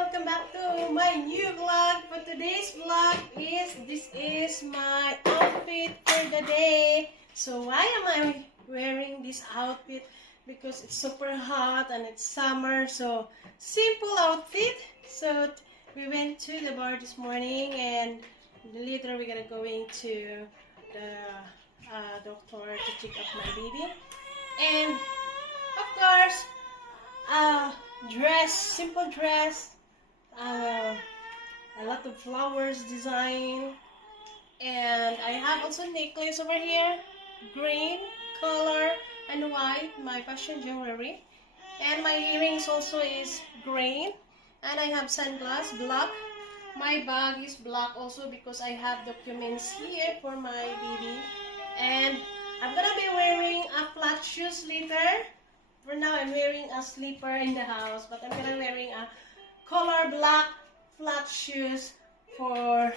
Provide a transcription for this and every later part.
welcome back to my new vlog. For today's vlog this is my outfit for the day. So why am I wearing this outfit? Because it's super hot and it's summer, so simple outfit. So we went to the bar this morning and later we're gonna going to the doctor to check up my baby. And of course, dress, simple dress, a lot of flowers design, and I have also necklace over here, green color and white, my fashion jewelry, and my earrings also is green, and I have sunglasses black. My bag is black also because I have documents here for my baby, and I'm gonna be wearing a flat shoes later. For now, I'm wearing a slipper in the house, but I'm gonna wearing a color black flat shoes for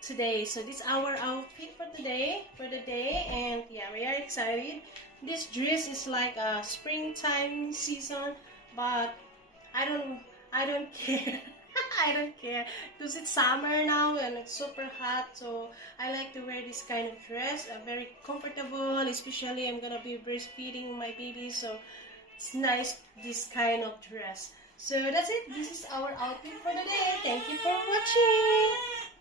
today. So this is our outfit for today, for the day, and yeah, we are excited. This dress is like a springtime season, but I don't care. I don't care because it's summer now and it's super hot, so I like to wear this kind of dress, very comfortable, especially I'm gonna be breastfeeding my baby, so it's nice this kind of dress. So that's it. This is our outfit for the day. Thank you for watching.